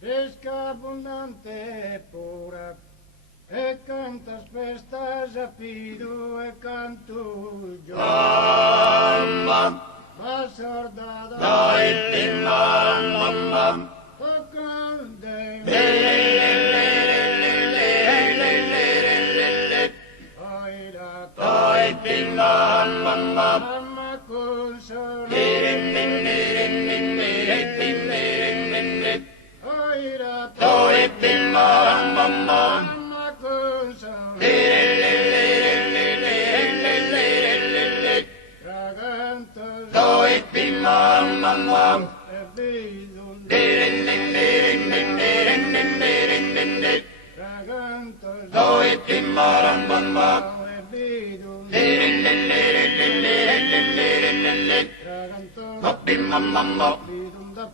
pesca abbondante e pura, e cantas festas a pido e canto yo. Va sordada, tocante, mamma console, mamma console, tragantos, e vidum, tragantos, e vidum, tragantos, vidum da